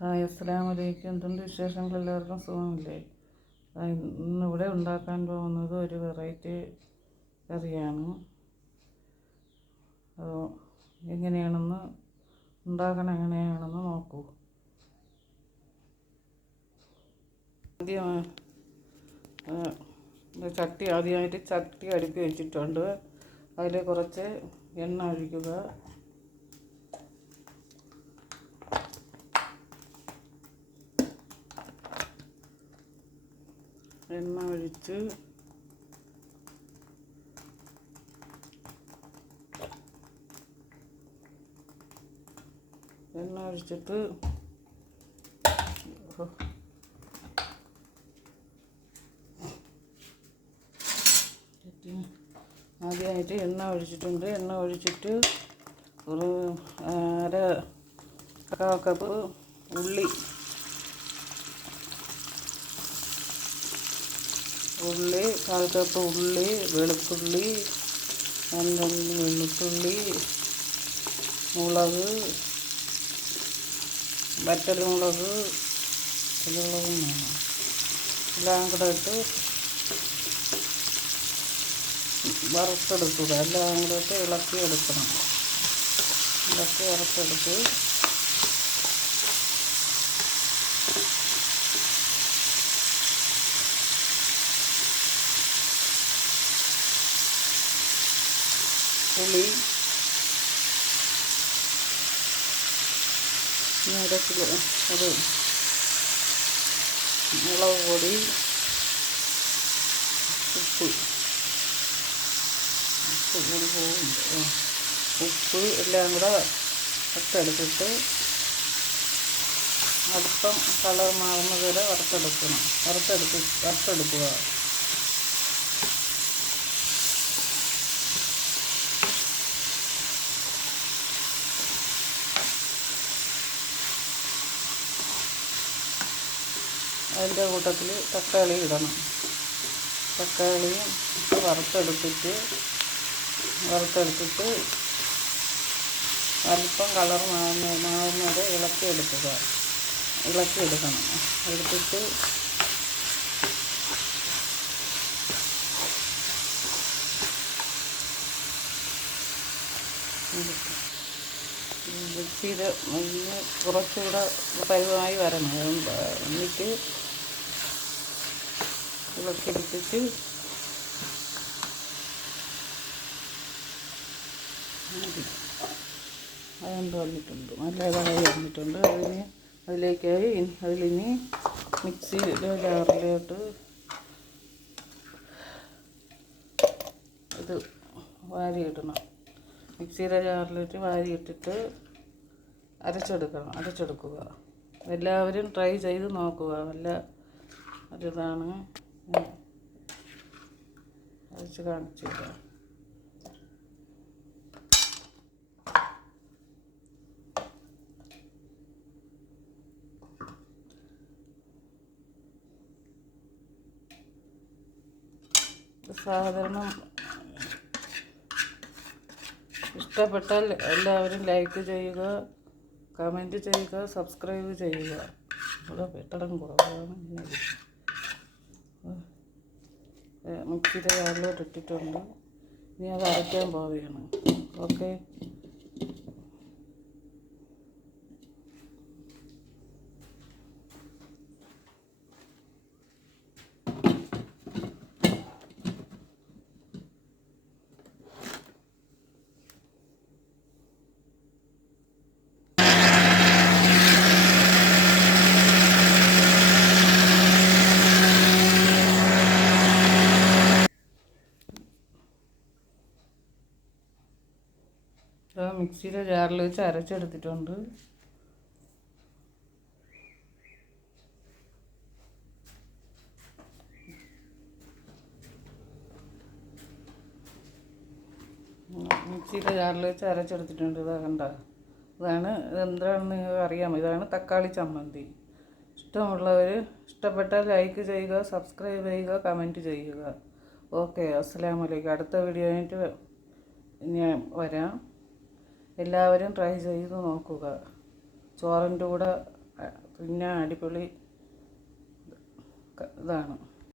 Hi, അസ്സലാമു അലൈക്കും. എന്തുണ്ട് വിശേഷങ്ങൾ? എല്ലാവർക്കും സുഖമില്ലേ? ഇന്നിവിടെ ഉണ്ടാക്കാൻ പോകുന്നത് ഒരു വെറൈറ്റി കറിയാണ്. എങ്ങനെയാണെന്ന് എങ്ങനെയാണെന്ന് നോക്കൂ. ആദ്യമായിട്ട് ചട്ടി അടുപ്പി വെച്ചിട്ടുണ്ട്. അതിൽ കുറച്ച് എണ്ണ ഒഴിക്കുക. എണ്ണ ഒഴിച്ചിട്ട് ആദ്യമായിട്ട് എണ്ണ ഒഴിച്ചിട്ടുണ്ട്. എണ്ണ ഒഴിച്ചിട്ട് ഒരു കാൽ കപ്പ് ഉള്ളി, 1 കപ്പ് ഉള്ളി, വെളുത്തുള്ളി, 2 വെളുത്തുള്ളി, മുളക്, വറ്റൽമുളക്, കുരുമുളകും വേണം. എല്ലാം കൂടെ ഇട്ട് വറുത്തെടുക്കുക. എല്ലാം കൂടെ ഇട്ട് ഇളക്കി വറുത്തെടുത്ത് പുളി 1 കിലോ, അത് മുളക് പൊടി, ഉപ്പ് എല്ലാം കൂടെ വറുത്തെടുത്തിട്ട് അല്പം കളർ മാറുന്നത് വരെ വറുത്തെടുക്കുക. അതിൻ്റെ കൂട്ടത്തിൽ തക്കാളി ഇടണം. തക്കാളിയും ഇട്ട് വറുത്തെടുത്തിട്ട് അല്പം കളർ മാറുന്നത് ഇളക്കിയെടുക്കണം. എടുത്തിട്ട് മിക്സിയിൽ കുറച്ചുകൂടെ പരുവമായി വരണം. എന്നിട്ട് ഇളക്കിയെടുത്തിട്ട് അതുകൊണ്ട് വന്നിട്ടുണ്ട്, നല്ല ഇതായി വന്നിട്ടുണ്ട്. അതിലിനി മിക്സിയിലെ ജാറിലോട്ട് ഇത് വാരിയിടണം. മിക്സിയിലെ ജാറിലിട്ട് വാരിയിട്ടിട്ട് അരച്ചെടുക്കുക. എല്ലാവരും ട്രൈ ചെയ്ത് നോക്കുക. നല്ല ഒരിതാണ്. അരച്ച് കാണിച്ചില്ല. സാധാരണ ഇഷ്ടപ്പെട്ടാൽ എല്ലാവരും ലൈക്ക് ചെയ്യുക, കമൻറ്റ് ചെയ്യുക, സബ്സ്ക്രൈബ് ചെയ്യുക. ഇവിടെ വെട്ടണം കുറവാണ്. മിക്സിയുടെ ജാറിലോട്ട് ഇട്ടിട്ടുണ്ട്. ഇനി അത് അരയ്ക്കാൻ പോവുകയാണ്. ഓക്കെ. മിക്സിയുടെ ജാറിൽ വെച്ച് അരച്ചെടുത്തിട്ടുണ്ട്. ഇതാ കണ്ട, ഇതെന്താണെന്ന് നിങ്ങൾക്ക് അറിയാമോ? ഇതാണ് തക്കാളി ചമ്മന്തി. ഇഷ്ടപ്പെട്ടാൽ ലൈക്ക് ചെയ്യുക, സബ്സ്ക്രൈബ് ചെയ്യുക, കമൻറ്റ് ചെയ്യുക. ഓക്കെ, അസ്സലാമു അലൈക്കും. അടുത്ത വീഡിയോ ആയിട്ട് ഞാൻ വരാം. എല്ലാവരും ട്രൈ ചെയ്ത് നോക്കുക. ചോറിൻ്റെ കൂടെ പിന്നെ അടിപൊളി ഇതാണ്.